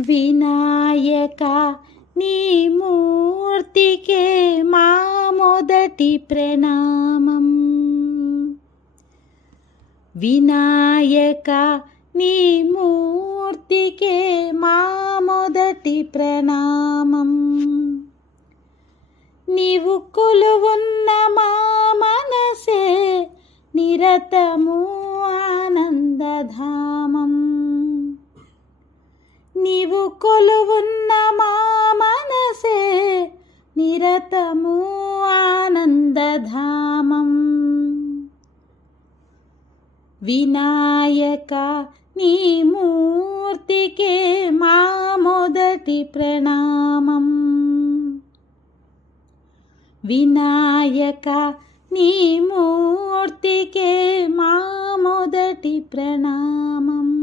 వినాయక నీ మూర్తికే మా మొదటి ప్రణామం. వినాయక నీ మూర్తికే మా మొదటి ప్రణామం. నీవు కొలువున్న మా మనసే నిరతము ఆనందధామం. నీవు కొలువున్న మా మనసే నిరతము ఆనందధామం. వినాయక నీ మూర్తికే మా మొదటి ప్రణామం. వినాయక నీ మూర్తికే మా మొదటి ప్రణామం.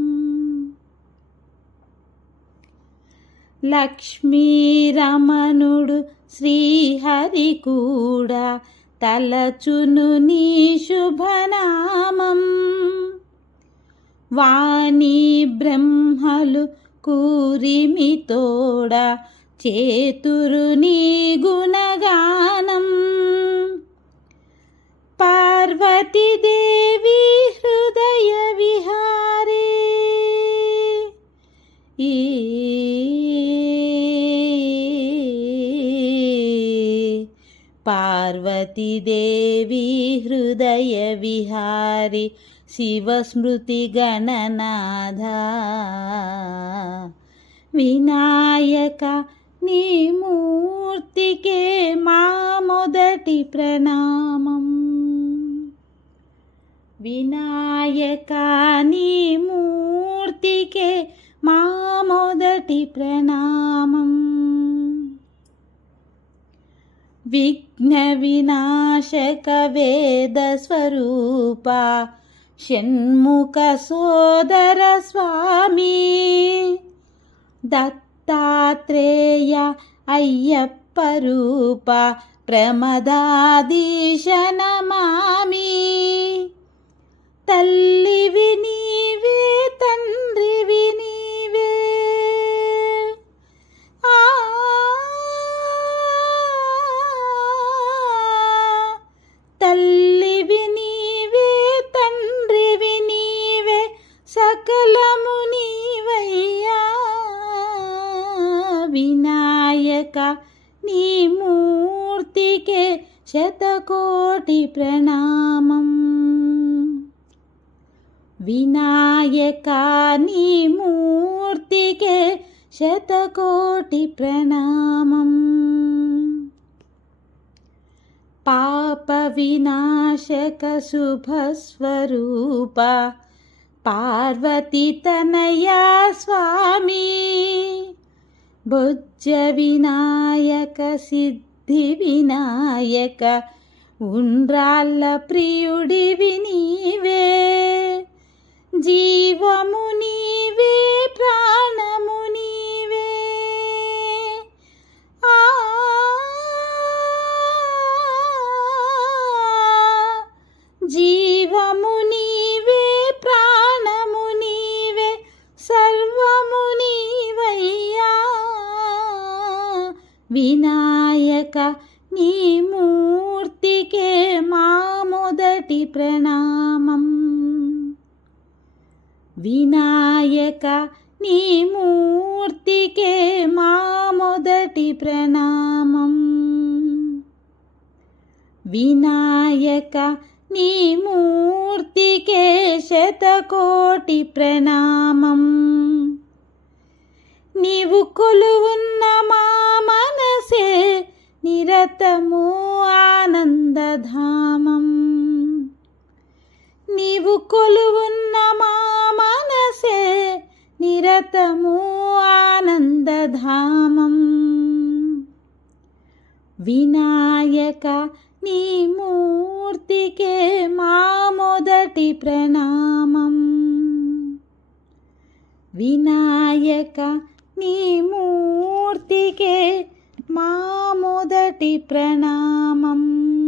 లక్ష్మీరమణుడు శ్రీహరి కూడా తలచును నీ శుభనామం. వాణి బ్రహ్మలు కూరిమి తోడ చేతురు నీ గుణగానం. పార్వతీదేవి హృదయ విహారీ పార్వతీదేవి హృదయ విహారి శివస్మృతి గణనాథ. వినాయక నీ మూర్తికే మా మొదటి ప్రణామం. వినాయక నీ మూర్తికే మా మొదటి ప్రణామం. విఘ్న వినాశక వేద స్వరూప షణ్ముఖ సోదర స్వామి. దత్తాత్రేయ అయ్యప్ప రూప ప్రమదాధీశ నమామి. తల్లివి నీవే తండ్రివి నీవే తల్లివి నీవే తండ్రివి నీవే సకలము నీవయ్యా. వినాయక నీ మూర్తికే శతకోటి ప్రణామం. వినాయక నీ మూర్తికే శతకోటి ప్రణామం. పాప వినాశక శుభస్వరూప పార్వతీ తనయా స్వామి. భుజ వినాయక సిద్ధి వినాయక ఉండ్రాళ్ళ ప్రియుడివి నీవే. జీవము నీవే ప్రాణము నీవే జీవము నీవే ప్రాణము నీవే సర్వము నీవయ్యా. వినాయక నీ మూర్తికే మా మొదటి ప్రణామం. వినాయక నీ మూర్తికే మా మొదటి ప్రణామం. వినాయక నీ మూర్తికే శతకోటి ప్రణామం. నీవు కొలువున్న మా మనసే నిరతము ఆనందధామం. నీవు కొలువున్న మా మనసే నిరతము ఆనందధామం. వినాయక నీ మూర్తికే మా మొదటి ప్రణామం. వినాయక నీ మూర్తికే మా మొదటి ప్రణామం.